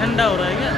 ठंडा हो रहा है क्या?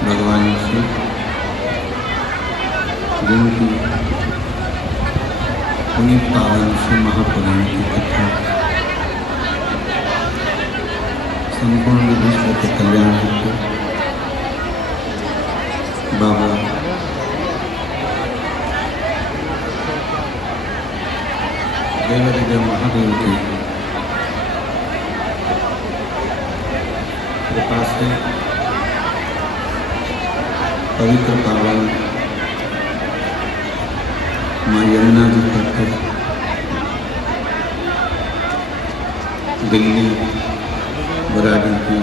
भगवान श्री जिनकी पुनीत पावन श्री महापुराण की कथा संपूर्ण विश्व के कल्याण हेतु बाबा देवादिदेव महादेव की कृपा से पवित्र पावन माँ यमुना जी तट दिल्ली बुराड़ी की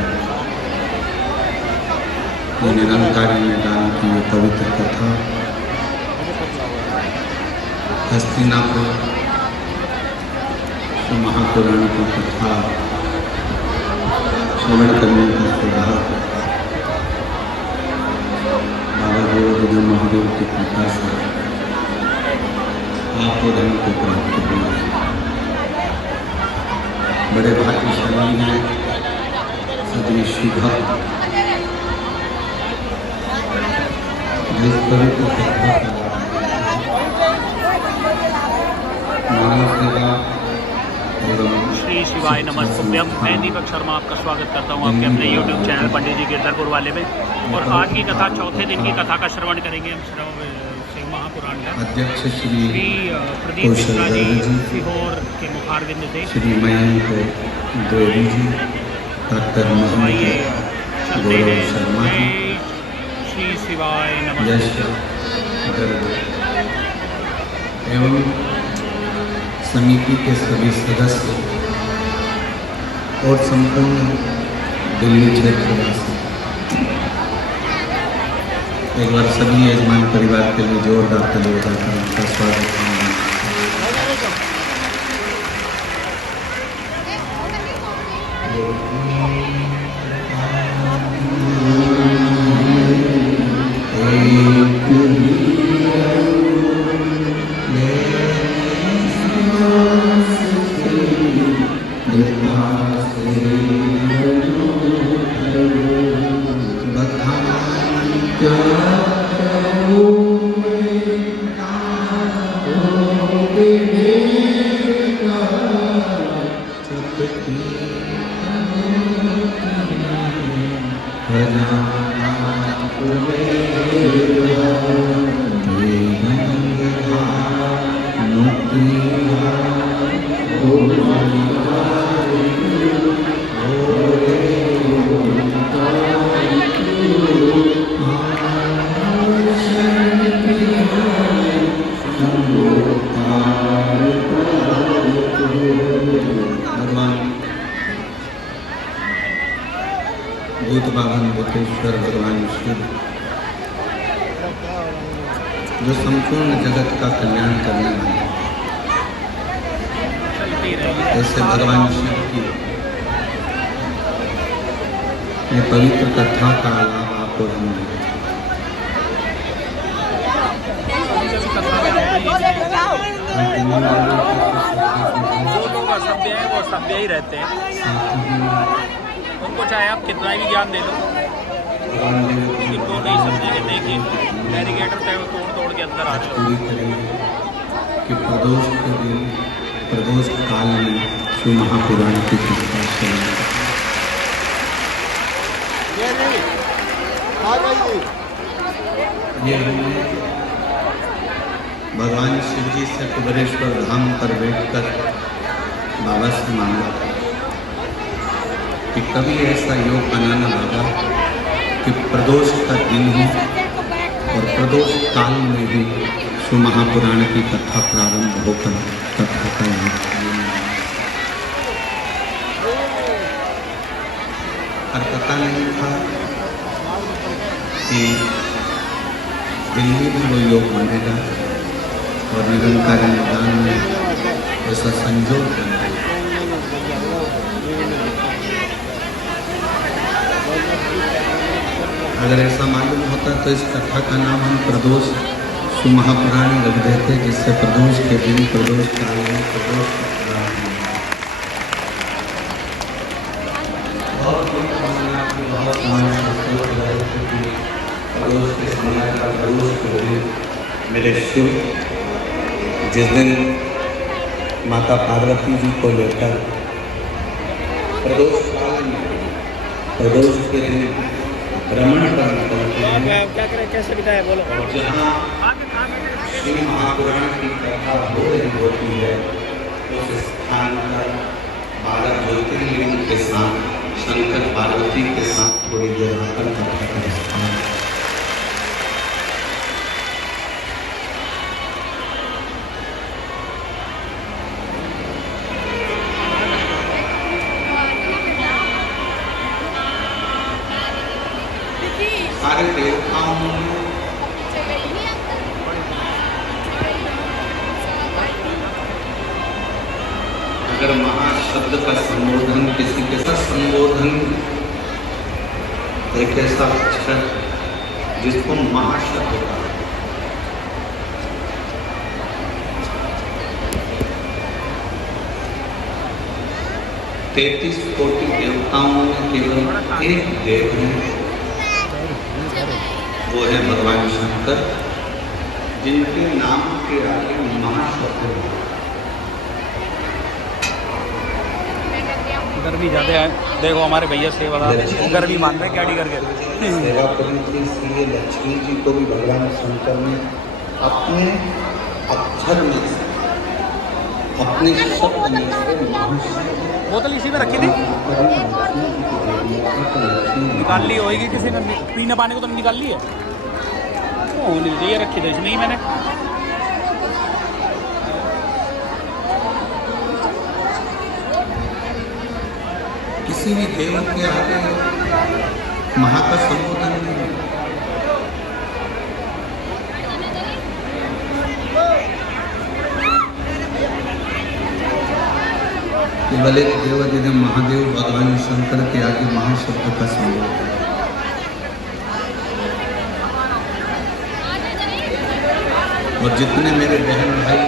निरंकारी मैदान की ये पवित्र कथा हस्तिनापुर महापुराण की कथा श्रवण करने का सौभाग्य बाबा देवादिदेव महादेव की कृपा से आपको धन को प्राप्त हुआ। बड़े भाग्यशाली हैं सभी शिव भक्त जिस पवित्र कथा का मानव सेवा एवं श्री शिवाय नमस्तुभ्यम। मैं दीपक शर्मा आपका स्वागत करता हूं आपके अपने YouTube चैनल पंडित जी गिरधरपुर वाले में। और आज की कथा चौथे दिन की कथा का श्रवण करेंगे हम शिव महापुराण का। अध्यक्ष श्री प्रदीप मिश्रा जी सीहोर के मुखारविंद से श्री मयंक द्विवेदी जी, डॉक्टर मोहम्मद गौरव शर्मा जी, श्री शिवाय यश नमस्तुभ्यम एवं समिति के सभी सदस्य और संपूर्ण दिल्ली क्षेत्रवासी एक बार सभी यजमान परिवार के लिए जोरदार तालियों का उनका स्वागत करूँगा। क्या करूं मैं तारों का चुपकी खजाना मेरा भूत बाबन भूतेश्वर भगवान शिव जो संपूर्ण जगत का कल्याण करने वाले ऐसे भगवान शिव की ये पवित्र कथा का लाभ आपको हम जो लोग असभ्य हैं वो सभ्य ही रहते हैं। उनको चाहे आप कितना भी ज्ञान दे लो, लेकिन वो नहीं समझेंगे। देखिए बैरिकेटर चाहे वो तोड़ तोड़ के अंदर आ जाओ। पूरी करेंगे कि प्रदोष के दिन प्रदोष काल में शिव महापुराण की कथा सुनेंगे। ये हमने भगवान शिव जी से कुबेरेश्वर धाम पर बैठकर बाबा से मांगा कि कभी ऐसा योग बनाना बाबा कि प्रदोष का दिन हो और प्रदोष काल में भी शिव महापुराण की कथा प्रारंभ होकर कथा का और पता नहीं था कि दिल्ली में वो योग बनेगा और निरंकारी मैदान में ऐसा संजोग बनेगा। अगर ऐसा मालूम होता तो इस कथा का नाम हम प्रदोष शिव महापुराणी रख देते, जिससे प्रदोष के दिन प्रदोष काल में प्रदोष मेरे शिव जिस दिन माता पार्वती जी को लेकर प्रदोष काल में प्रदोष के दिन भ्रमण पर निकलते हैं, क्या करें, कैसे बिताए बोलो। और जहाँ शिव महापुराण की कथा हो रही होती है उस स्थान पर 12 ज्योतिर्लिंग के साथ शंकर पार्वती के साथ थोड़ी देर आकर कथा का स्थान सारे देवताओं ने अगर महाशब्द का संबोधन किसी के साथ संबोधन एक ऐसा अक्षर जिसको महाशब्द कहा, 33 कोटि देवताओं में केवल एक देव है, वो है भगवान शंकर, जिनके नाम के आगे महाशब्द है। गर्मी ज़्यादा है, देखो हमारे भैया सेवादार गर्मी मान रहे कैडी करके सेवा करनी थी, इसलिए लक्ष्मी जी को भी भगवान शंकर ने अपने अक्षर में से अपने शब्द में से बोतल इसी में रखी थी, निकाल ली होगी किसी ने, पीने पानी को तो निकाल ली है, होनी चाहिए, रखी थी इसमें ही मैंने। किसी भी देव के आगे महा का संबोधन नहीं है। केवल एक देव जिन्हें महादेव भगवान शंकर के आगे महाशब्द का संबोधन। और जितने मेरे बहन भाई,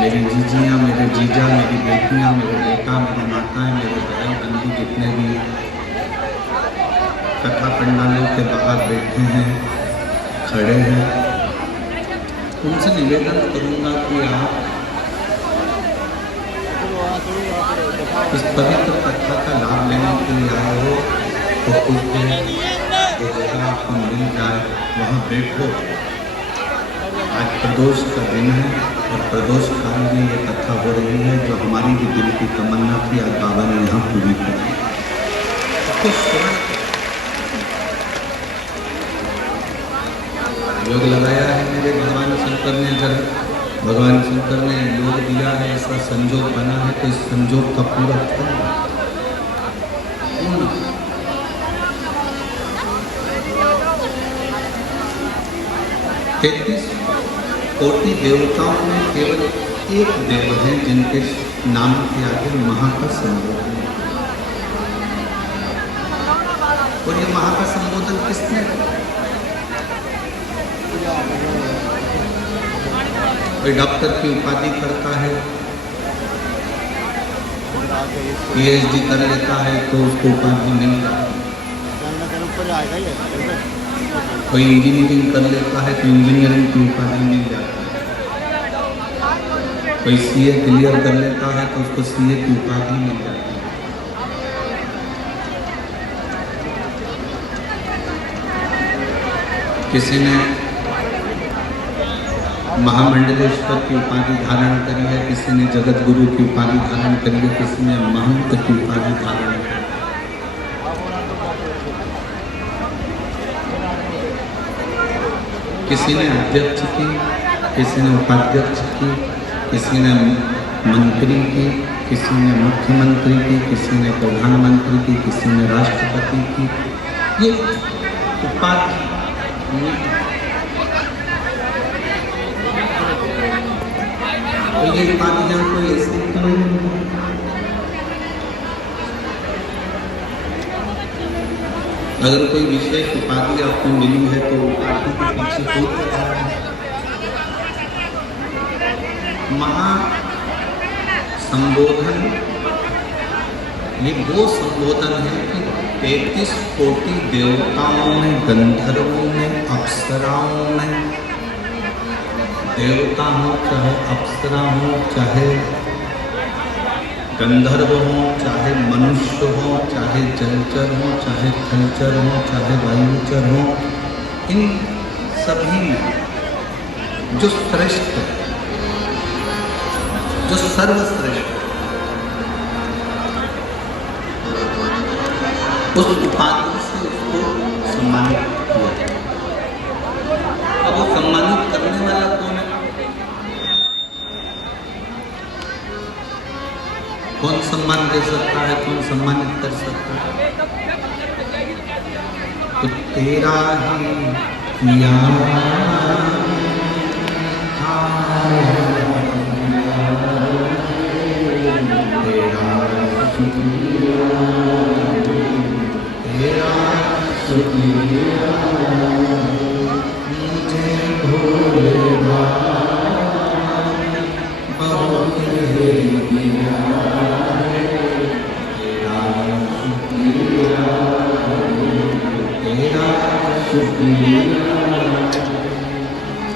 मेरी जीजियाँ, मेरे जीजा, मेरी बेटियाँ, मेरे बेटा, मेरी माताएं, मेरे भाई बंधु जितने भी कथा पंडालों के बाहर बैठे हैं, खड़े हैं, उनसे निवेदन करूंगा कि आप इस पवित्र कथा का लाभ लेने के लिए आए हो तो कुछ देर एक जगह आपको मिल जाए, वहाँ बैठो। आज प्रदोष का दिन है और प्रदोष काल में ये कथा हो रही है जो हमारी भी दिल की तमन्ना थी, आज बाबा ने यहाँ पूरी करी। योग लगाया है मेरे भगवान शंकर ने, जब भगवान शंकर ने योग दिया है, ऐसा संजोग बना है, तो इस संजोग का पूरा फल 33 कोटि देवताओं में केवल एक देव है जिनके नाम के आगे महा का संबोधन है। और ये महा का संबोधन किसने? कोई डॉक्टर की उपाधि करता है, PhD कर लेता है तो उसको उपाधि मिल जाती है। कोई इंजीनियरिंग कर लेता है तो इंजीनियरिंग की उपाधि मिल जाती है। कोई CA क्लियर कर लेता है तो उसको CA की उपाधि मिल जाती है। किसी ने महामंडलेश्वर की उपाधि धारण करी है, किसी ने जगत गुरु की उपाधि धारण करी है, किसी ने महंत की उपाधि धारण करी है। किसी ने अध्यक्ष की, किसी ने उपाध्यक्ष की, किसी ने मंत्री की, किसी ने मुख्यमंत्री की, किसी ने प्रधानमंत्री की, किसी ने राष्ट्रपति की। ये उपाधि तो ये उपाधियां कोई ऐसी क्यों? अगर कोई विशेष उपाधि आपको मिली है तो उपाधि के पीछे कोई कारण है। महा संबोधन ये वो संबोधन है कि 33 कोटि देवताओं में, गंधर्वों में, अप्सराओं में, देवता हो चाहे अप्सरा हो, चाहे गंधर्व हो, चाहे मनुष्य हो, चाहे जलचर हो, चाहे थलचर हो, चाहे वायुचर हो, इन सभी में जो श्रेष्ठ, जो सर्वश्रेष्ठ, उस उपाधि से उसको सम्मानित किया। अब वो सम्मानित करने वाला कौन है? कौन सम्मान दे सकता है, कौन सम्मानित कर सकता है? तो तेरा ही किया तेरा शुक्रिया मुझे भोलेगा बहुत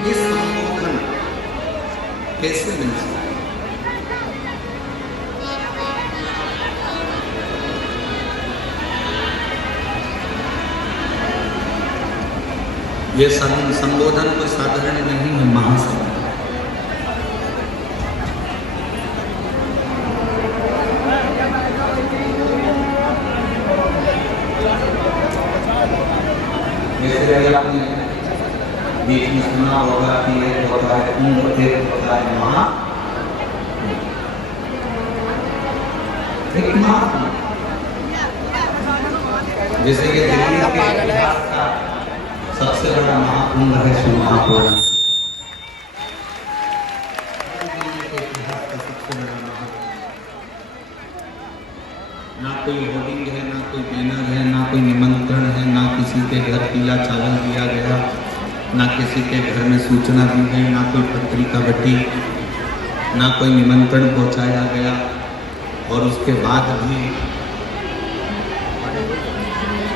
ये संबोधन कैसे मिल सकता है? ये संबोधन कोई साधारण नहीं है, महासंबोधन। जैसे आपने बीच में सुना होगा कि एक होता है कुंभ, एक होता है महा, एक महा। जैसे ये दिल्ली के इतिहास का सबसे बड़ा महाकुंभ है श्री महापुराण। ना कोई होर्डिंग है, ना कोई बैनर है, ना कोई निमंत्रण है, ना किसी के घर पीला चावल दिया गया, ना किसी के घर में सूचना दी गई, ना कोई पत्रिका बटी, ना कोई निमंत्रण पहुंचाया गया। और उसके बाद भी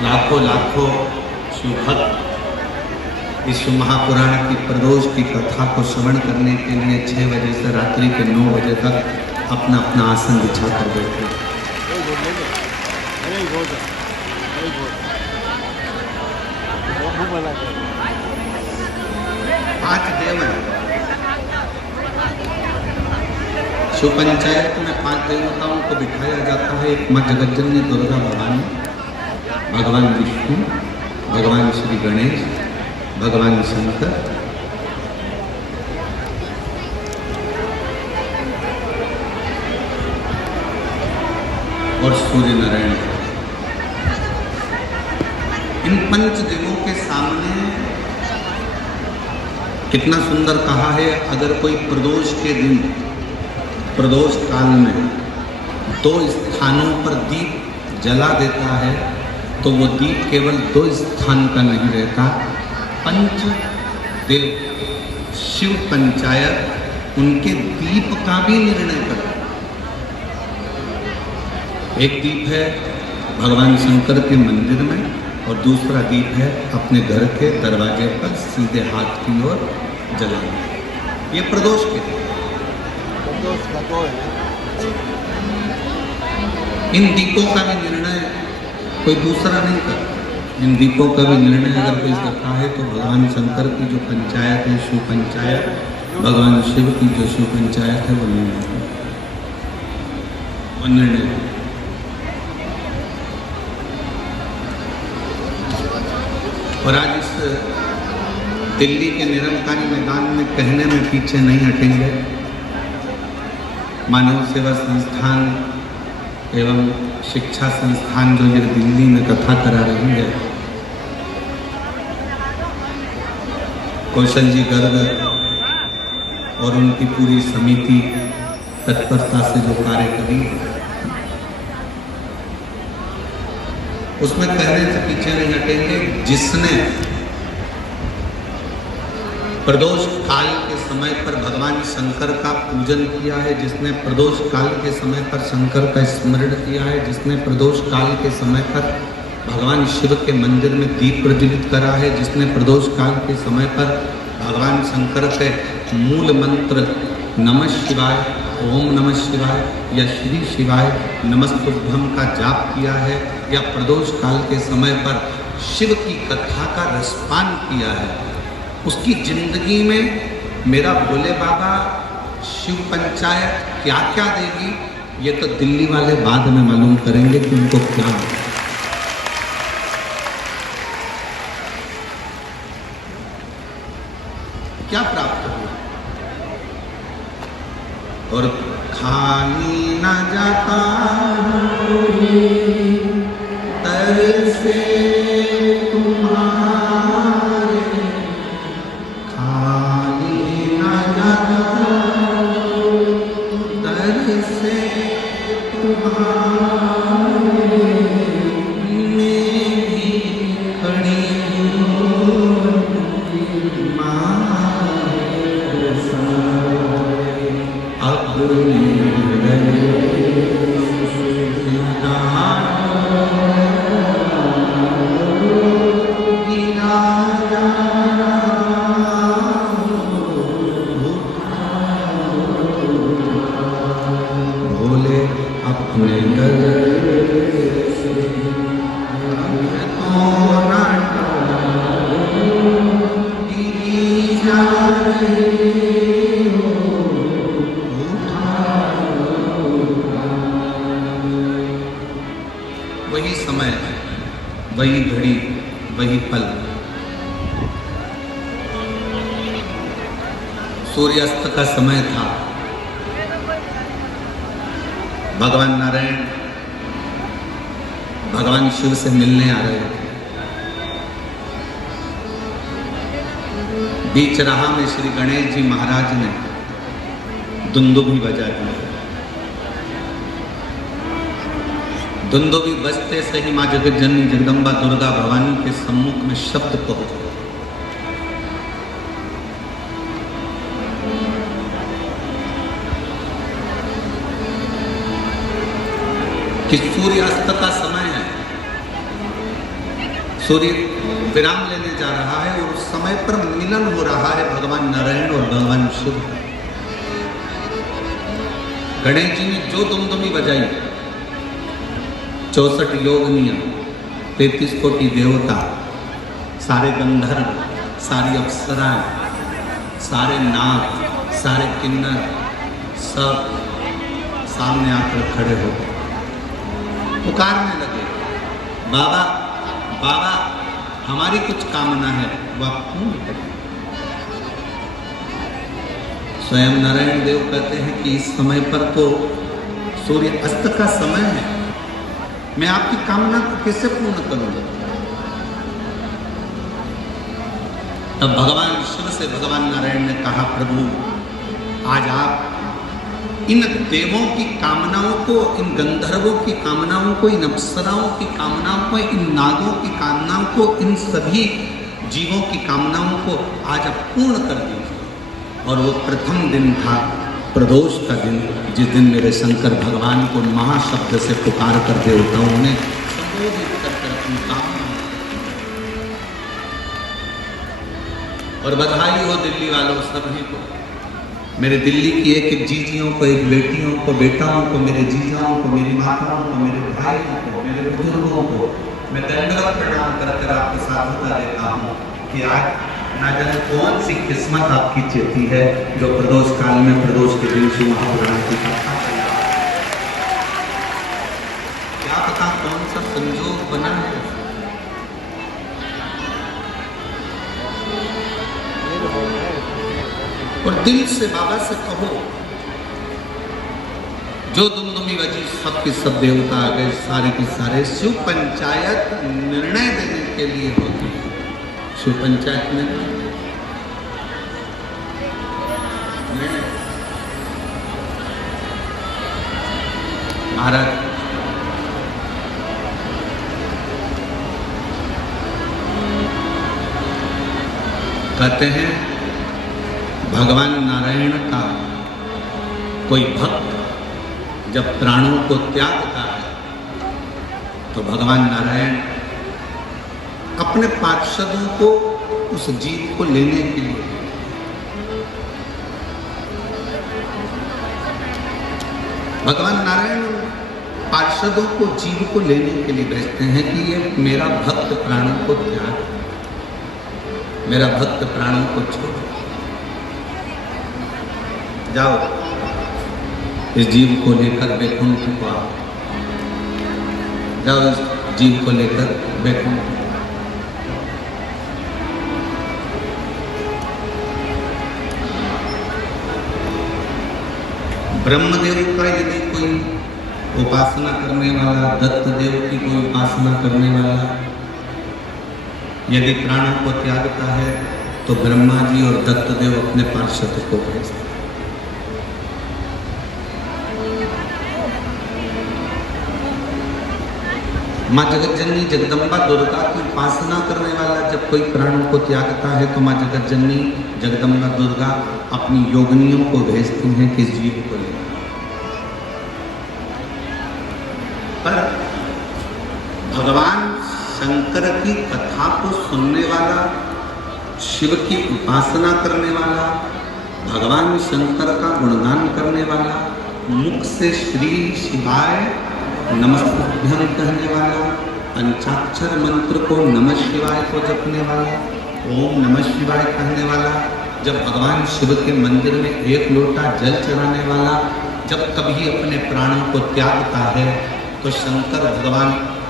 लाखों लाखों शिवभक्त इस महापुराण की प्रदोष की कथा को श्रवण करने के लिए 6 बजे से रात्रि के 9 बजे तक अपना अपना आसन बिछा कर बैठे। आज देव है शिव पंचायत में 5 देवताओं को बिठाया जाता है। एक माँ जगतजननी दुर्गा भवानी, भगवान विष्णु, भगवान श्री गणेश, भगवान शंकर और सूर्य नारायण। इन 5 देवों के सामने कितना सुंदर कहा है, अगर कोई प्रदोष के दिन, प्रदोष काल में 2 स्थानों पर दीप जला देता है तो वो दीप केवल 2 स्थान का नहीं रहता। 5 देव शिव पंचायत उनके दीप का भी निर्णय करता। एक दीप है भगवान शंकर के मंदिर में और दूसरा दीप है अपने घर के दरवाजे पर सीधे हाथ की ओर जलाना। ये प्रदोष के दिन इन दीपों का भी निर्णय कोई दूसरा नहीं करता। इन दीपों का भी निर्णय अगर कोई करता है तो भगवान शंकर की जो पंचायत है शिव पंचायत, भगवान शिव की जो शिव पंचायत है वो निर्णय। और आज इस दिल्ली के निरंकारी मैदान में कहने में पीछे नहीं हटेंगे। मानव सेवा संस्थान एवं शिक्षा संस्थान जो ये दिल्ली में कथा करा रही है, कौशल जी गर्ग और उनकी पूरी समिति तत्परता से जो कार्य करी है, उसमें कहने से पीछे नहीं हटेंगे। जिसने प्रदोष काल के समय पर भगवान शंकर का पूजन किया है, जिसने प्रदोष काल के समय पर शंकर का स्मरण किया है, जिसने प्रदोष काल के समय पर भगवान शिव के मंदिर में दीप प्रज्वलित करा है, जिसने प्रदोष काल के समय पर भगवान शंकर के मूल मंत्र नमः शिवाय, ओम नमः शिवाय या श्री शिवाय नमस्तुभ्यम का जाप किया है, या प्रदोष काल के समय पर शिव की कथा का रसपान किया है, उसकी जिंदगी में मेरा भोले बाबा शिव पंचायत क्या क्या देगी, ये तो दिल्ली वाले बाद में मालूम करेंगे कि उनको क्या मिलेगा। क्या प्राप्त हुआ। और खाली न जाता तर से तुम्हारे, खाली न जाता तर से तुम्हारे, मेरी खड़ी वही समय, वही घड़ी, वही पल। सूर्यास्त का समय था। भगवान नारायण भगवान शिव से मिलने आ रहे थे। बीच राह में श्री गणेश जी महाराज ने दुंदुभी बजा दी। दुंदुभी बजते से ही माँ जगतजननी जगदम्बा दुर्गा भवानी के सम्मुख में शब्द पहुंच गए। कि सूर्यास्त का समय है, सूर्य विराम लेने जा रहा है और उस समय पर मिलन हो रहा है भगवान नारायण और भगवान शिव का। गणेश जी ने जो दुमदुमी बजाई, 64 योगनियां, 33 कोटि देवता, सारे गंधर्व, सारी अप्सराएं, सारे नाग, सारे किन्नर सब सामने आकर खड़े हो गए, पुकारने लगे, बाबा बाबा हमारी कुछ कामना है, वह पूर्ण करें। स्वयं नारायण देव कहते हैं कि इस समय पर तो सूर्य अस्त का समय है, मैं आपकी कामना को कैसे पूर्ण करूंगा। तब भगवान शिव से भगवान नारायण ने कहा, प्रभु आज आप इन देवों की कामनाओं को, इन गंधर्वों की कामनाओं को, इन अप्सराओं की कामनाओं को, इन नागों की कामनाओं को, इन सभी जीवों की कामनाओं को आज आप पूर्ण कर दीजिए। और वो प्रथम दिन था, प्रदोष का दिन, जिस दिन मेरे शंकर भगवान को महाशब्द से पुकार कर देवताओं ने संबोधित कर अपनी कामना। और बधाई हो दिल्ली वालों सभी को, मेरे दिल्ली की एक एक जीजियों को, एक बेटियों को, बेटाओं को, मेरे जीजाओं को, मेरी माताओं को, मेरे भाइयों को, मेरे बुजुर्गों को मैं दंडवत प्रणाम कर आपको साधुता देता हूँ कि आज ना जाने कौन सी किस्मत आपकी चेती है जो प्रदोष काल में, प्रदोष के दिन शिव महापुराण की कथा कर रहा है। क्या पता कौन सा संजोग बना है। और दिल से बाबा से कहो, जो दुमदुमी बजी सबके सब देवता आ गए, सारे के सारे। शिव पंचायत निर्णय देने के लिए होती है। शिव पंचायत में महाराज कहते हैं, भगवान नारायण का कोई भक्त जब प्राणों को त्यागता है तो भगवान नारायण अपने पार्षदों को उस जीव को लेने के लिए, भगवान नारायण पार्षदों को जीव को लेने के लिए भेजते हैं कि ये मेरा भक्त प्राणों को त्याग, मेरा भक्त प्राणों को छोड़, जाओ इस जीव को लेकर वैकुंठ को आओ, जाओ इस जीव को लेकर वैकुंठ। ब्रह्मदेव का यदि कोई उपासना करने वाला, दत्त देव की कोई उपासना करने वाला यदि प्राणों को त्यागता है तो ब्रह्मा जी और दत्त देव अपने पार्षद को भेजते हैं। माँ जगतजननी जगदम्बा दुर्गा की उपासना करने वाला जब कोई प्राणों को त्यागता है तो माँ जगतजननी जगदम्बा दुर्गा अपनी योगिनियों को भेजती हैं कि जीव को ले। पर भगवान शंकर की कथा को सुनने वाला, शिव की उपासना करने वाला, भगवान शंकर का गुणगान करने वाला, मुख से श्री शिवाय नमस्तुभ्यं कहने वाला, पंचाक्षर मंत्र को नमः शिवाय को जपने वाला, ओम नमः शिवाय कहने वाला, जब भगवान शिव के मंदिर में एक लोटा जल चढ़ाने वाला जब कभी अपने प्राणों को त्यागता है तो शंकर भगवान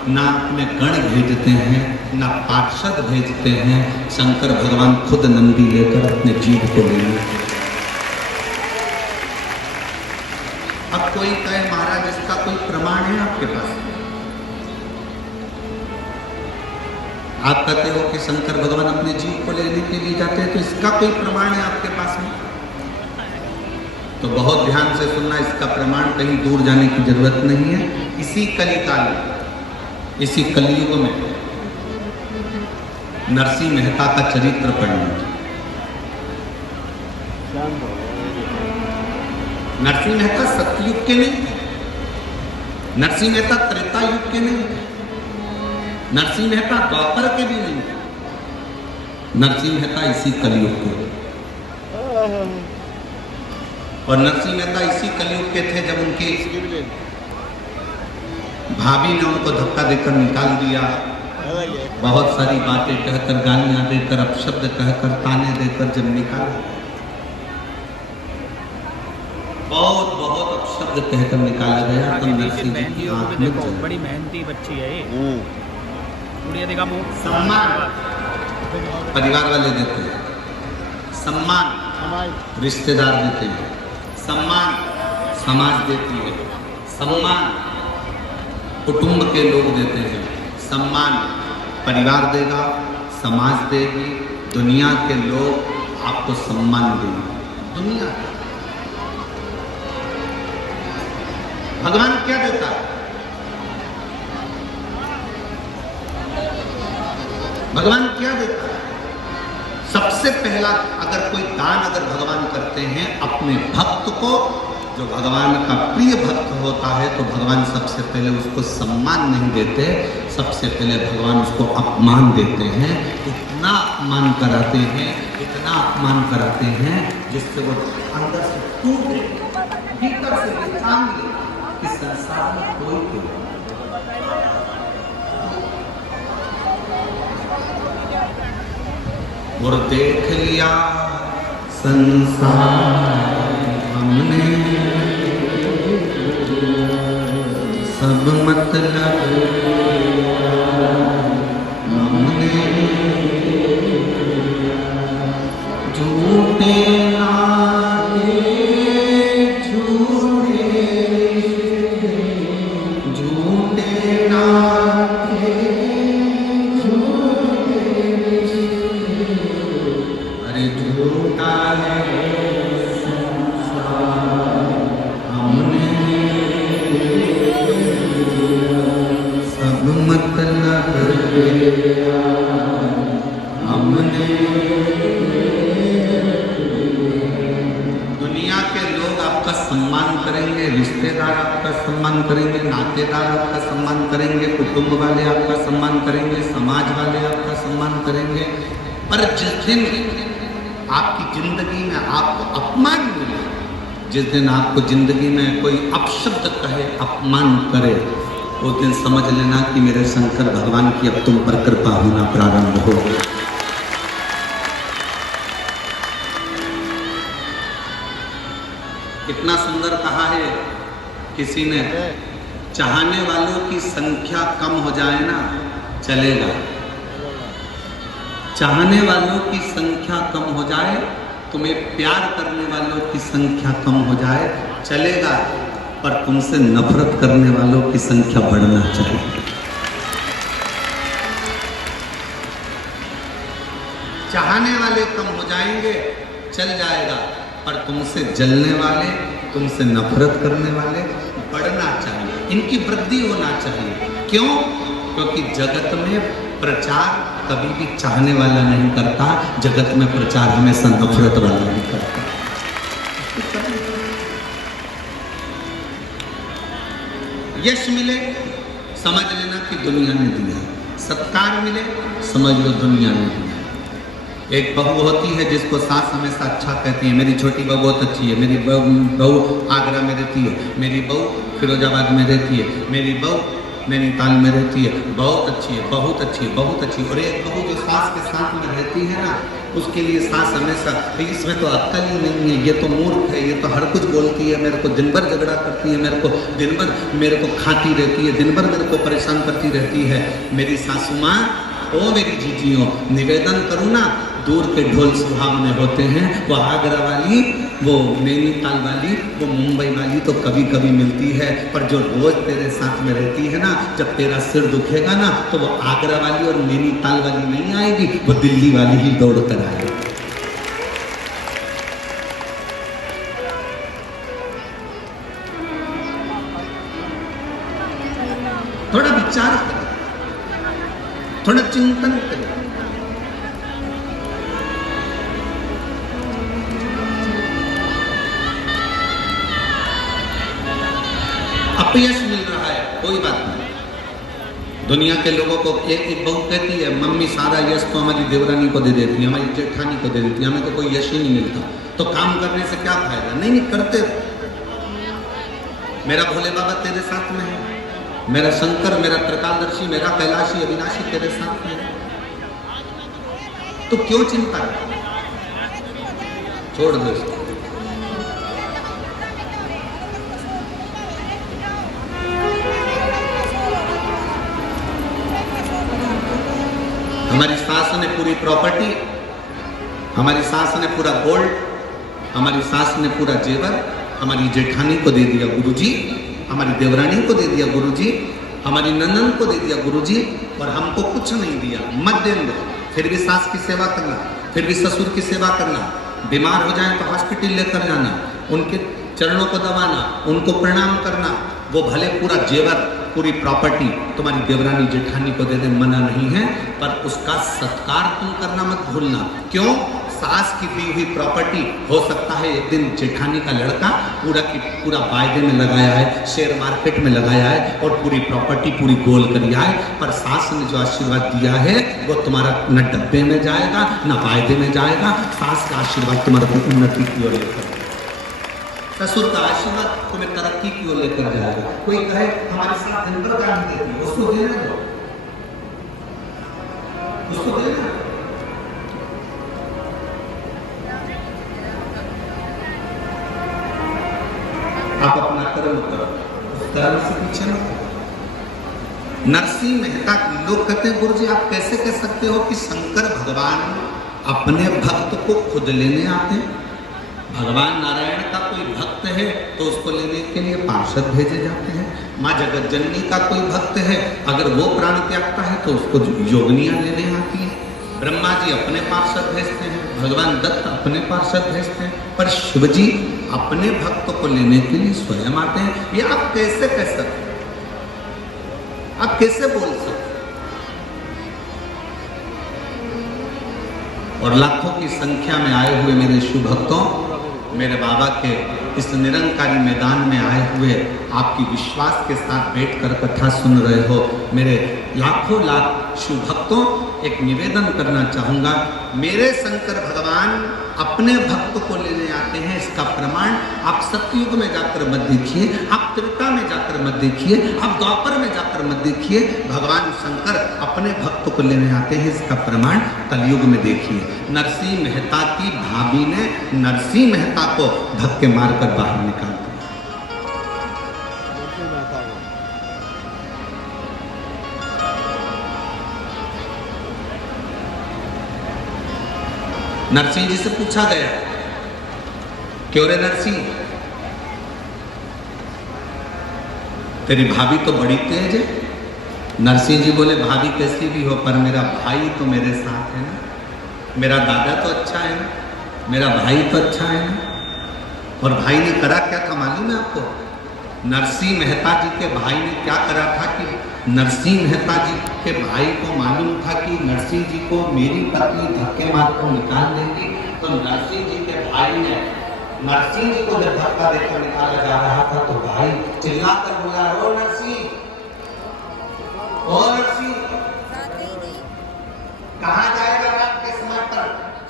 ना अपने गण भेजते हैं, ना पार्षद भेजते हैं, शंकर भगवान खुद नंदी लेकर अपने जीव को ले लेते। अब कोई कहे महाराज इसका कोई प्रमाण है आपके पास? आप कहते हो कि शंकर भगवान अपने जीव को लेने के लिए जाते हैं, तो इसका कोई प्रमाण है आपके पास में? तो बहुत ध्यान से सुनना, इसका प्रमाण कहीं दूर जाने की जरूरत नहीं है। इसी कलिकाल, इसी कलयुग में नरसिंह मेहता का चरित्र पढ़ना। नरसिंह मेहता सतयुग के नहीं थे, नरसिंह मेहता त्रेता युग के नहीं थे, नरसिंह मेहता द्वापर के भी नहीं थे, नरसिंह मेहता इसी कलयुग के, और नरसिंह मेहता इसी कलयुग के थे जब उनकी भाभी ने उनको धक्का देकर निकाल दिया, बहुत सारी बातें कहकर, गालियां देकर, अपशब्द कहकर, ताने देकर जब निकाला, बहुत बहुत अपशब्द कहकर निकाला गया, तब नरसिंह जी की आंख में जल। बड़ी मेहनती बच्ची है ये। गुड़िया देखा मुंह। सम्मान परिवार वाले देते हैं, सम्मान रिश्तेदार देते हैं, सम्मान समाज देती है, सम्मान कुटुंब के लोग देते हैं, सम्मान परिवार देगा, समाज देगी, दुनिया के लोग आपको सम्मान देंगे। दुनिया भगवान क्या देता है? भगवान क्या देता है? सबसे पहला अगर कोई दान अगर भगवान करते हैं अपने भक्त को, जो भगवान का प्रिय भक्त होता है, तो भगवान सबसे पहले उसको सम्मान नहीं देते, सबसे पहले भगवान उसको अपमान देते हैं। इतना अपमान कराते हैं, इतना अपमान कराते हैं जिससे वो अंदर से टूटे, भीतर से पहचान ले कि संसार में कोई क्यों। और देख लिया संसार हमने, सब मतलब हमने, झूठे नाते झूठे, झूठे नाते झूठे, अरे झूठा है संसार हमने, सब मतलब हमने। दुनिया के लोग आपका सम्मान करेंगे, रिश्तेदार आपका सम्मान करेंगे, नातेदार आपका सम्मान करेंगे, कुटुंब वाले आपका सम्मान करेंगे, समाज वाले आपका सम्मान करेंगे, पर जिस दिन आपकी जिंदगी में आपको अपमान मिले, जिस दिन आपको जिंदगी में कोई अपशब्द कहे, अपमान करे, उस दिन समझ लेना कि मेरे शंकर भगवान की अब तुम पर कृपा होना प्रारंभ हो। कितना सुंदर कहा है किसी ने, चाहने वालों की संख्या कम हो जाए ना चलेगा, चाहने वालों की संख्या कम हो जाए, तुम्हें प्यार करने वालों की संख्या कम हो जाए चलेगा, पर तुमसे नफरत करने वालों की संख्या बढ़ना चाहिए। चाहने वाले कम हो जाएंगे चल जाएगा, पर तुमसे जलने वाले, तुमसे नफरत करने वाले बढ़ना चाहिए, इनकी वृद्धि होना चाहिए। क्यों? क्योंकि जगत में प्रचार कभी भी चाहने वाला नहीं करता, जगत में प्रचार हमेशा नफरत वाला नहीं करता। यश मिले समझ लेना कि दुनिया ने दिया, सत्कार मिले समझ लो दुनिया ने दिया। एक बहू होती है जिसको सास हमेशा अच्छा कहती है, मेरी छोटी बहू बहुत अच्छी है, मेरी बहू आगरा में रहती है, मेरी बहू फिरोजाबाद में रहती है, मेरी बहू नैनीताल में रहती है, बहुत अच्छी है, बहुत अच्छी है, बहुत अच्छी है। और एक बहू जो सास के साथ में रहती है ना, उसके लिए सास हमेशा इसमें तो अक्ल ही नहीं है, ये तो मूर्ख है, ये तो हर कुछ बोलती है, मेरे को दिन भर झगड़ा करती है, मेरे को दिन भर मेरे को खाती रहती है, दिन भर मेरे को परेशान करती रहती है। मेरी सासू माँ, ओ मेरी जीजियों, निवेदन करूँ ना, दूर के ढोल सुहावने होते हैं, वो आगरा वाली, वो नैनीताल वाली, वो मुंबई वाली तो कभी कभी मिलती है, पर जो रोज तेरे साथ में रहती है ना, जब तेरा सिर दुखेगा ना, तो वो आगरा वाली और नैनीताल वाली नहीं आएगी, वो दिल्ली वाली ही दौड़ कर आएगी। थोड़ा विचार करें, थोड़ा चिंतन करें। अपयश मिल रहा है, कोई बात नहीं, दुनिया के लोगों को एक बहू कहती है मम्मी सारा यश तो हमारी देवरानी को दे देती है, हमारी जेठानी को दे देती है, हमें तो कोई यश ही नहीं मिलता, तो काम करने से क्या फायदा? नहीं करते। मेरा भोले बाबा तेरे साथ में है, मेरा शंकर, मेरा त्रिकालदर्शी, मेरा कैलाशी अविनाशी तेरे साथ में है, तो क्यों चिंता है? छोड़ दो इसको। हमारी सास ने पूरी प्रॉपर्टी, हमारी सास ने पूरा गोल्ड, हमारी सास ने पूरा जेवर हमारी जेठानी को दे दिया गुरुजी, हमारी देवरानी को दे दिया गुरुजी, हमारी ननद को दे दिया गुरुजी, और हमको कुछ नहीं दिया। मत देंगे, फिर भी सास की सेवा करना, फिर भी ससुर की सेवा करना, बीमार हो जाए तो हॉस्पिटल लेकर जाना, उनके चरणों को दबाना, उनको प्रणाम करना, वो भले पूरा जेवर पूरी प्रॉपर्टी तुम्हारी देवरानी जेठानी को दे दे, मना नहीं है, पर उसका सत्कार तुम करना मत भूलना। क्यों? सास की दी हुई प्रॉपर्टी हो सकता है एक दिन जेठानी का लड़का पूरा की पूरा वायदे में लगाया है, शेयर मार्केट में लगाया है और पूरी प्रॉपर्टी पूरी गोल कर आए, पर सास ने जो आशीर्वाद दिया है वो तुम्हारा न डब्बे में जाएगा न वायदे में जाएगा। सास का आशीर्वाद तुम्हारे उन्नति की ओर लेकर, ससुर का आशीर्वाद तुम्हें तरक्की की ओर लेकर जाएगा। कोई कहे हमारे साथ दिन भर काम देती है, उसको देने दो, उसको देने दो। आप अपना कर्म करो, उस कर्म से पीछे मत करो। नरसिंह मेहता, लोग कहते हैं गुरुजी आप कैसे कह सकते हो कि शंकर भगवान अपने भक्त को खुद लेने आते हैं? भगवान नारायण का कोई भक्त है तो उसको लेने के लिए पार्षद भेजे जाते हैं। माँ जगत जननी का कोई भक्त है, अगर वो प्राण त्यागता है तो उसको योगनियां लेने आती है। ब्रह्मा जी अपने पार्षद भेजते हैं, भगवान दत्त अपने पार्षद भेजते हैं, पर शिव जी अपने भक्त को लेने के लिए स्वयं आते हैं। ये आप कैसे कह सकते? आप कैसे बोल सकते? और लाखों की संख्या में आए हुए मेरे शिव भक्तों, मेरे बाबा के इस निरंकारी मैदान में आए हुए आपकी विश्वास के साथ बैठकर कथा सुन रहे हो मेरे लाखों लाख शिव भक्तों, एक निवेदन करना चाहूँगा। मेरे शंकर भगवान अपने भक्त को लेने आते हैं, इसका प्रमाण आप सतयुग में जाकर मत देखिए, आप त्रेता में जाकर मत देखिए, आप द्वापर में जाकर मत देखिए। भगवान शंकर अपने भक्त को लेने आते हैं, इसका प्रमाण कलयुग में देखिए। नरसिंह मेहता की भाभी ने नरसिंह मेहता को धक्के मारकर बाहर निकाल दिया। नरसिंह जी से पूछा गया, क्यों रे नरसिंह, तेरी भाभी तो बड़ी तेज है। नरसिंह जी बोले भाभी कैसी भी हो पर मेरा भाई तो मेरे साथ है ना, मेरा दादा तो अच्छा है ना, मेरा भाई तो अच्छा है ना। और भाई ने करा क्या था मालूम है आपको? नरसिंह मेहता जी के भाई ने क्या करा था कि नरसिंह मेहता जी के भाई को मालूम था कि नरसिंह जी को मेरी पत्नी धक्के मार कर निकाल देगी, तो नरसिंह जी के भाई ने नरसिंह जी को जब धक्का देकर निकाला जा रहा था तो भाई चिल्लाकर बोला, ओ नरसिंह, ओ नरसिंह, कहाँ जाएगा? रात के समय पर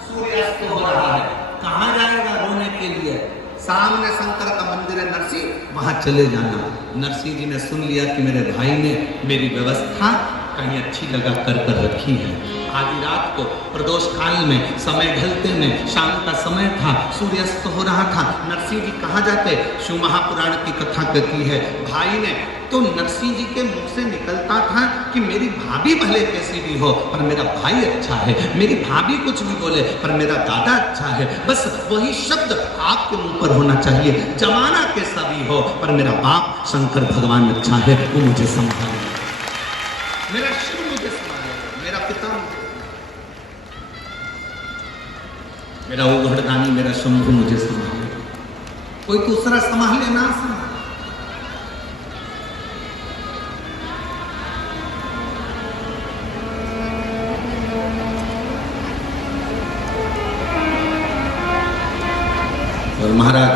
सूर्यास्त हो रहा है, कहाँ जाएगा रोने के लिए? सामने शंकर का मंदिर है नरसिंह, वहां चले जाना। नरसिंह जी ने सुन लिया कि मेरे भाई ने मेरी व्यवस्था कहीं अच्छी जगह कर रखी है। आधी रात को प्रदोष काल में, समय ढलते में, शाम का समय था, सूर्यास्त हो रहा था। नरसिंह जी कहाँ जाते? शिव महापुराण की कथा कहती है भाई ने तो नरसिंह जी के मुख से निकलता था कि मेरी भाभी भले कैसी भी हो पर मेरा भाई अच्छा है, मेरी भाभी कुछ भी बोले पर मेरा दादा अच्छा है, बस वही शब्द आपके मुंह पर होना चाहिए। जमाना कैसा भी हो पर मेरा बाप शंकर भगवान अच्छा है, वो मुझे संभाले, मेरा शिव मुझे संभाले, मेरा पिता मेरा उघड़दानी, मेरा शंभु मुझे संभाले, कोई दूसरा संभाले ना संभाले। और महाराज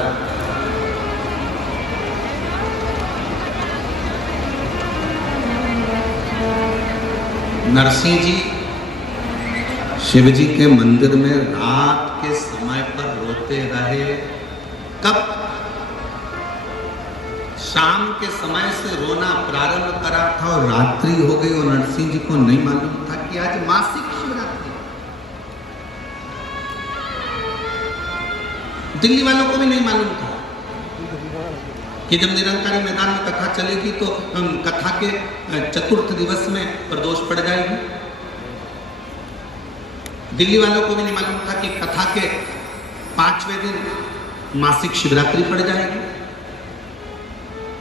नरसिंह जी शिव जी के मंदिर में रात के समय पर रोते रहे। कब? शाम के समय से रोना प्रारंभ करा था और रात्रि हो गई और नरसिंह जी को नहीं मालूम था कि आज मासिक शिवरात्रि। दिल्ली वालों को भी नहीं मालूम था कि जब निरंकारी मैदान में कथा चलेगी तो कथा के चतुर्थ दिवस में प्रदोष पड़ जाएगी। दिल्ली वालों को भी नहीं मालूम था कि कथा के 5वें दिन मासिक शिवरात्रि पड़ जाएगी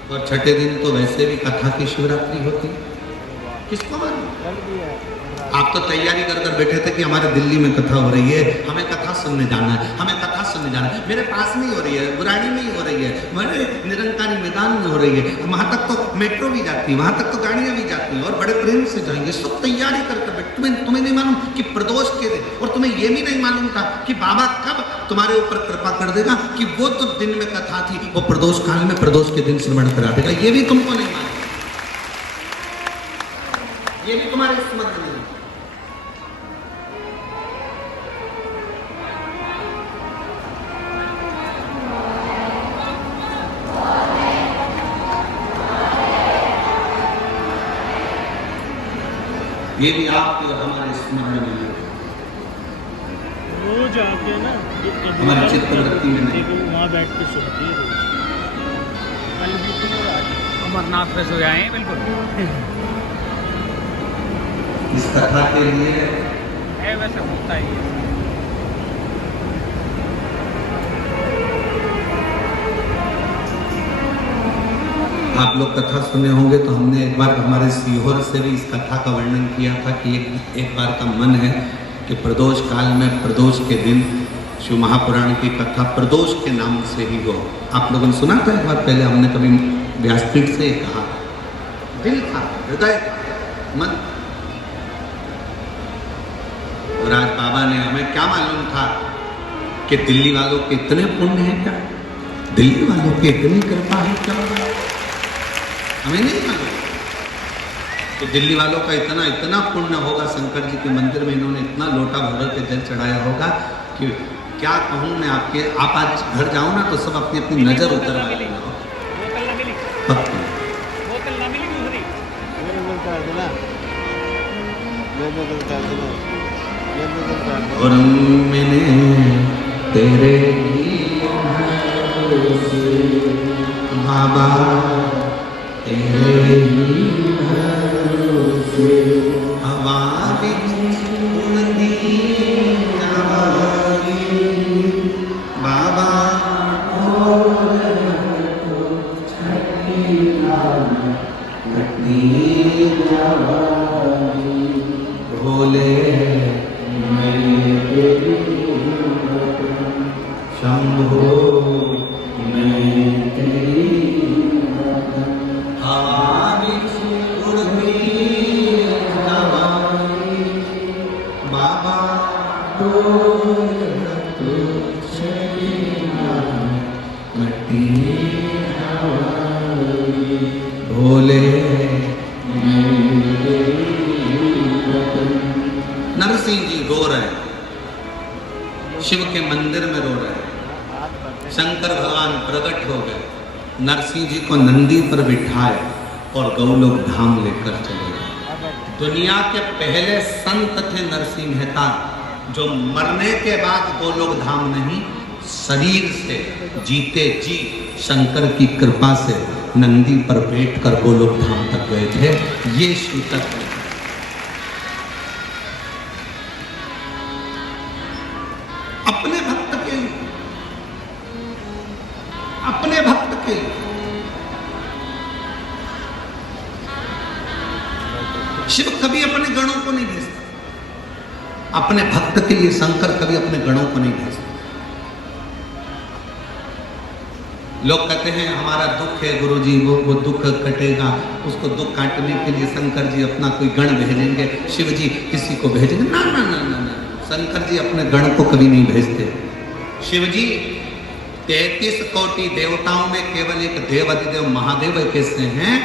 और छठे दिन तो वैसे भी कथा की शिवरात्रि होती है। किसको मालूम? आप तो तैयारी कर कर बैठे थे कि हमारे दिल्ली में कथा हो रही है, हमें कथा सुनने जाना है, हमें कथा सुनने जाना है। मेरे पास में ही हो रही है, बुराड़ी में ही हो रही है, मेरे निरंकारी मैदान में हो रही है, वहां तक तो मेट्रो भी जाती है, वहां तक तो गाड़ियां भी जाती हैं और बड़े प्रेम से जाएंगे। सब तैयारी करके बैठे। तुम्हें नहीं मालूम कि प्रदोष के दिन, और तुम्हें यह भी नहीं मालूम था कि बाबा कब तुम्हारे ऊपर कृपा कर देगा कि वो तो दिन में कथा थी वो प्रदोष काल में प्रदोष के दिन श्रवण करा देगा। ये भी तुमको नहीं मालूम, ये भी तुम्हारे स्मरण में नहीं। ये भी आपके और हमारे स्मरण में नहीं, रोज आके ना हमारे चित्तवृत्ति में नहीं। वहाँ बैठ के सुनती है रोज। अमरनाथ पे सो जाए बिल्कुल। इस कथा के लिए है वैसे होता ही है। आप लोग कथा सुने होंगे तो हमने एक बार हमारे सीहोर से भी इस कथा का वर्णन किया था कि एक बार का मन है कि प्रदोष काल में प्रदोष के दिन शिव महापुराण की कथा प्रदोष के नाम से ही हो। आप लोगों ने सुना था एक बार पहले, हमने कभी व्यासपीठ से ही कहा। दिल था, हृदय था, मन। और आज बाबा ने, हमें क्या मालूम था कि दिल्ली वालों के इतने पुण्य हैं क्या, दिल्ली वालों की इतनी कृपा है क्या, हमें नहीं मालूम। तो दिल्ली वालों का इतना इतना पुण्य होगा, शंकर जी के मंदिर में इन्होंने इतना लोटा भर के जल चढ़ाया होगा कि क्या कहूँ मैं आपके। आप आज घर जाओ ना तो सब अपनी अपनी नजर उतरवा लेना। और मैंने तेरे बाबा तेरे हवा बाबा भोले शंभो भोले। नरसिंह जी रो रहे हैं, शिव के मंदिर में रो रहे हैं। शंकर भगवान प्रकट हो गए, नरसिंह जी को नंदी पर बिठाए और गौलोक धाम लेकर चले गए। दुनिया के पहले संत थे नरसिंह मेहता, जो मरने के बाद गोलोक धाम नहीं, शरीर से जीते जी शंकर की कृपा से नंदी पर बैठकर गोलोक धाम तक गए थे। ये सूतक है। अपने भक्त के लिए, अपने भक्त के लिए शिव कभी अपने गणों को नहीं भेजता, अपने भक्त के लिए शंकर कभी अपने गणों को नहीं भेजता। लोग कहते हैं हमारा दुख है गुरुजी, वो दुख कटेगा, उसको दुख काटने के लिए शंकर जी अपना कोई गण भेजेंगे, शिव जी किसी को भेजेंगे। ना ना ना ना ना, शंकर जी अपने गण को कभी नहीं भेजते। शिव जी 33 कोटि देवताओं में केवल एक देव अधिदेव महादेव कैसे हैं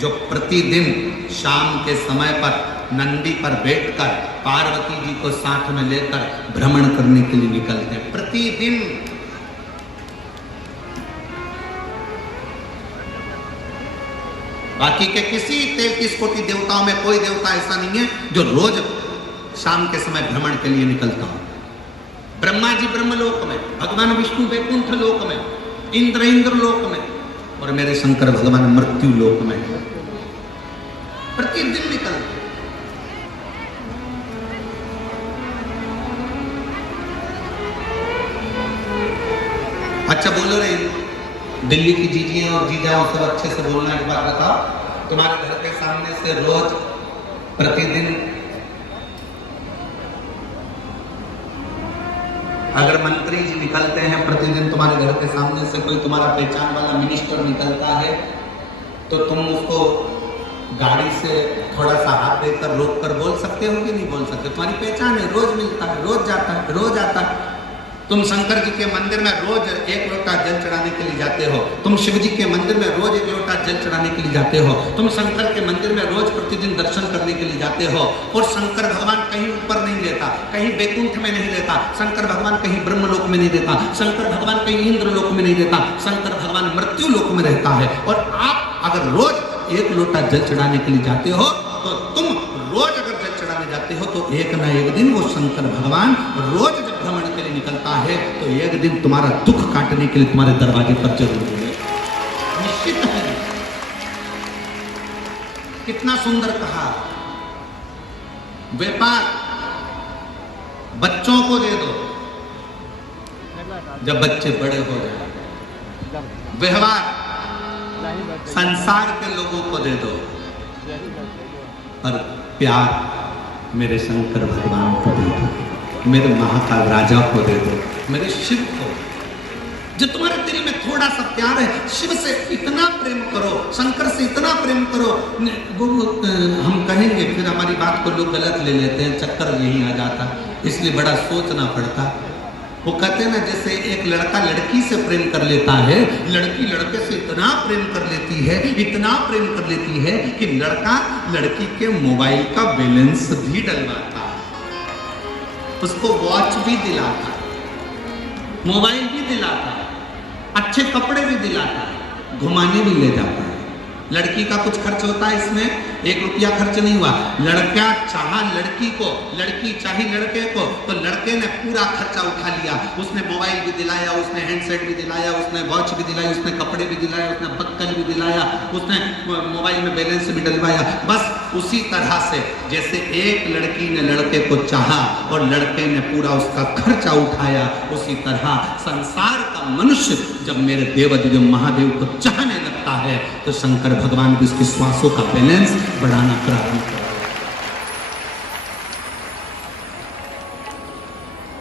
जो प्रतिदिन शाम के समय पर नंदी पर बैठकर पार्वती जी को साथ में लेकर भ्रमण करने के लिए निकलते हैं प्रतिदिन। बाकी के किसी 33 कोटि देवताओं में कोई देवता ऐसा नहीं है जो रोज शाम के समय भ्रमण के लिए निकलता हो। ब्रह्मा जी ब्रह्मलोक में, भगवान विष्णु वैकुंठ लोक में, इंद्र लोक में, और मेरे शंकर भगवान मृत्यु लोक में प्रतिदिन निकलते। अच्छा बोलो रे, दिल्ली की जीजियां और जीजाओं सब अच्छे से बोलना। एक बात बताओ, तुम्हारे घर के सामने से रोज प्रतिदिन अगर मंत्री जी निकलते हैं, प्रतिदिन तुम्हारे घर के सामने से कोई तुम्हारा पहचान वाला मिनिस्टर निकलता है, तो तुम उसको गाड़ी से थोड़ा सा हाथ देकर रोक कर बोल सकते हो कि नहीं बोल सकते? तुम्हारी पहचान है, रोज मिलता है, रोज जाता है, रोज आता है। तुम शंकर जी के मंदिर में रोज एक लोटा जल चढ़ाने के लिए जाते हो, तुम शिव जी के मंदिर में रोज एक लोटा जल चढ़ाने के लिए जाते हो, तुम शंकर के मंदिर में रोज प्रतिदिन दर्शन करने के लिए जाते हो। और शंकर भगवान कहीं ऊपर नहीं लेता, कहीं वैकुंठ में नहीं लेता, शंकर भगवान कहीं ब्रह्मलोक में नहीं देता, शंकर भगवान कहीं इंद्र लोक में नहीं देता, शंकर भगवान मृत्यु लोक में रहता है। और आप अगर रोज एक लोटा जल चढ़ाने के लिए जाते हो, तो तुम रोज अगर जल चढ़ाने जाते हो, तो एक ना एक दिन वो शंकर भगवान रोज जब भ्रमण के लिए निकलता है, तो एक दिन तुम्हारा दुख काटने के लिए तुम्हारे दरवाजे पर जरूर है, निश्चित है। कितना सुंदर कहा, व्यापार बच्चों को दे दो जब बच्चे बड़े हो जाए, व्यवहार संसार के लोगों को दे दो, और प्यार मेरे शंकर भगवान को दे दो, मेरे महाकाल राजा को दे दो, मेरे शिव को। जो तुम्हारे दिल में थोड़ा सा प्यार है, शिव से इतना प्रेम करो, शंकर से इतना प्रेम करो। वो हम कहेंगे फिर हमारी बात को लोग गलत ले लेते हैं, चक्कर यही आ जाता, इसलिए बड़ा सोचना पड़ता। वो कहते हैं ना, जैसे एक लड़का लड़की से प्रेम कर लेता है, लड़की लड़के से इतना प्रेम कर लेती है, इतना प्रेम कर लेती है कि लड़का लड़की के मोबाइल का बैलेंस भी डलवाता है, उसको वॉच भी दिलाता है, मोबाइल भी दिलाता है, अच्छे कपड़े भी दिलाता है, घुमाने भी ले जाता है। लड़की का कुछ खर्च होता है, इसमें 1 रुपया खर्च नहीं हुआ। लड़का चाहा लड़की को, लड़की चाही लड़के को, तो लड़के ने पूरा खर्चा उठा लिया। उसने मोबाइल भी दिलाया, उसने हैंडसेट भी दिलाया, उसने वॉच भी दिलाई, उसने कपड़े भी दिलाया, उसने बक्कल भी दिलाया, उसने मोबाइल में बैलेंस भी डलवाया। बस उसी तरह से जैसे एक लड़की ने लड़के को चाहा और लड़के ने पूरा उसका खर्चा उठाया, उसी तरह संसार का मनुष्य जब मेरे देवाधिदेव महादेव को चाहने लगता है, तो शंकर भगवान भी उसके श्वासों का बैलेंस बढ़ाना प्रारंभ करता है।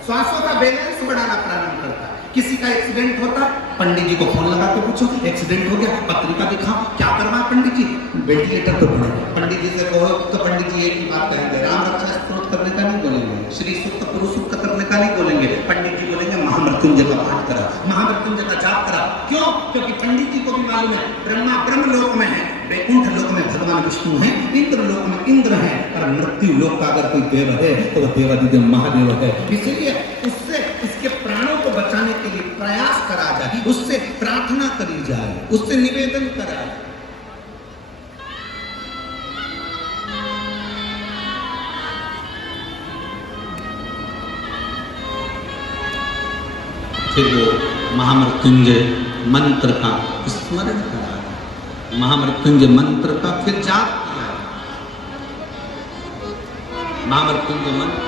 श्वासों का बैलेंस बढ़ाना प्रारंभ करता है। किसी का एक्सीडेंट होता, पंडित जी को फोन लगा के पूछो, एक्सीडेंट हो गया, पत्रिका दिखाओ, क्या करवा पंडित जी, वेंटिलेटर तो पड़े। पंडित जी से कहो तो पंडित जी एक ही बात कहेंगे, राम रक्षा स्तोत्र करने का नहीं बोलेंगे, श्री सूक्त पुरुष सूक्त करने का नहीं बोलेंगे। पंडित जी बोलेंगे महामृत्युंजय का पाठ करा, महामृत्युंजय का जाप करा। क्यों? क्योंकि पंडित जी को भी मालूम है ब्रह्मा ब्रह्मलोक में है, वैकुंठ लोक में भगवान विष्णु है, इंद्र लोक में इंद्र है, और मृत्यु लोक का अगर कोई देव है तो वह देवाधिदेव महादेव है। इसलिए उससे इसके प्राणों को बचाने के लिए प्रयास करा जाए, उससे प्रार्थना करी जाए, उससे निवेदन करा जाए। फिर वो महामृत्युंजय मंत्र का स्मरण करा, महामृत्युंजय मंत्र का फिर जाप किया, महामृत्युंजय मंत्र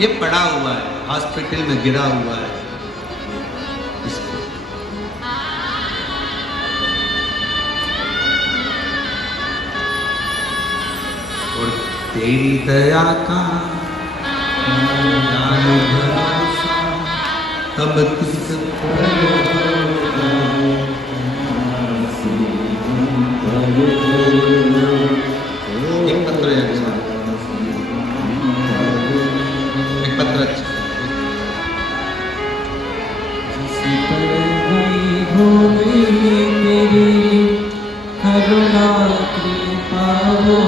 ये पड़ा हुआ है, हॉस्पिटल में गिरा हुआ है। इसको और तेरी दया का अब किस एक पत्र है, अच्छा एक पत्र अच्छा करुणा कृपा हो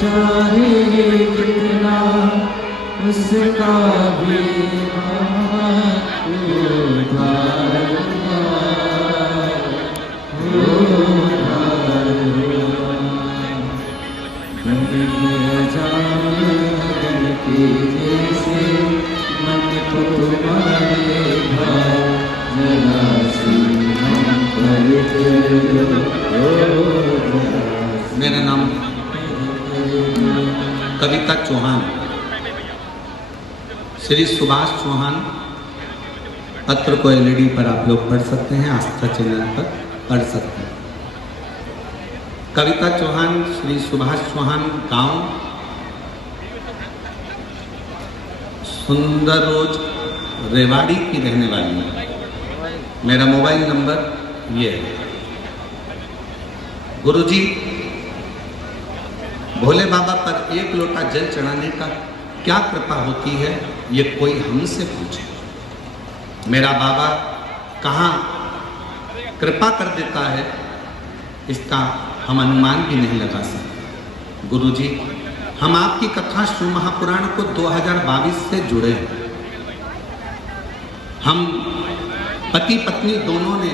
चाहे कितना उसका भी मेरा नाम कविता चौहान, श्री सुभाष चौहान। पत्र को एलईडी पर आप लोग पढ़ सकते हैं, आस्था चैनल पर पढ़ सकते हैं। कविता चौहान, श्री सुभाष चौहान, गांव सुंदर रोज रेवाड़ी की रहने वाली है। मेरा मोबाइल नंबर ये है। गुरुजी, भोले बाबा पर एक लोटा जल चढ़ाने का क्या कृपा होती है, ये कोई हमसे पूछे। मेरा बाबा कहाँ कृपा कर देता है, इसका हम अनुमान भी नहीं लगा सकते। गुरुजी, हम आपकी कथा शिव महापुराण को 2022 से जुड़े हैं। हम पति पत्नी दोनों ने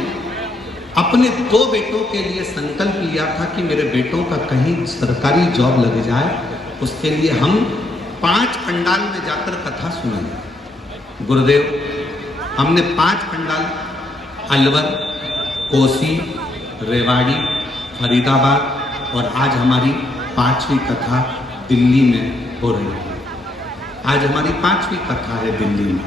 अपने 2 बेटों के लिए संकल्प लिया था कि मेरे बेटों का कहीं सरकारी जॉब लग जाए। उसके लिए हम 5 पंडाल में जाकर कथा सुनेंगे। गुरुदेव, हमने 5 पंडाल अलवर, कोसी, रेवाड़ी, फरीदाबाद और आज हमारी 5वीं कथा दिल्ली में हो रही है। आज हमारी 5वीं कथा है दिल्ली में।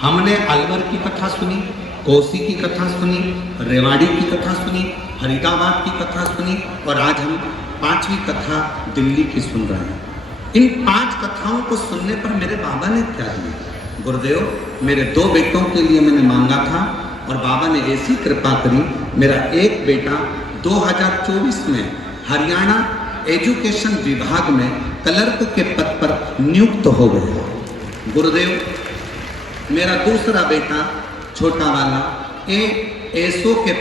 हमने अलवर की कथा सुनी, कोसी की कथा सुनी, रेवाड़ी की कथा सुनी, फरीदाबाद की कथा सुनी और आज हम 5वीं कथा दिल्ली की सुन रहे हैं। इन 5 कथाओं को सुनने पर मेरे बाबा ने क्या दिया? गुरुदेव, मेरे 2 बेटों के लिए मैंने मांगा था और बाबा ने ऐसी कृपा करी, मेरा एक बेटा 2024 में हरियाणा एजुकेशन विभाग में क्लर्क के पद पर नियुक्त हो गया। गुरुदेव, मेरा दूसरा बेटा छोटा वाला एसओ के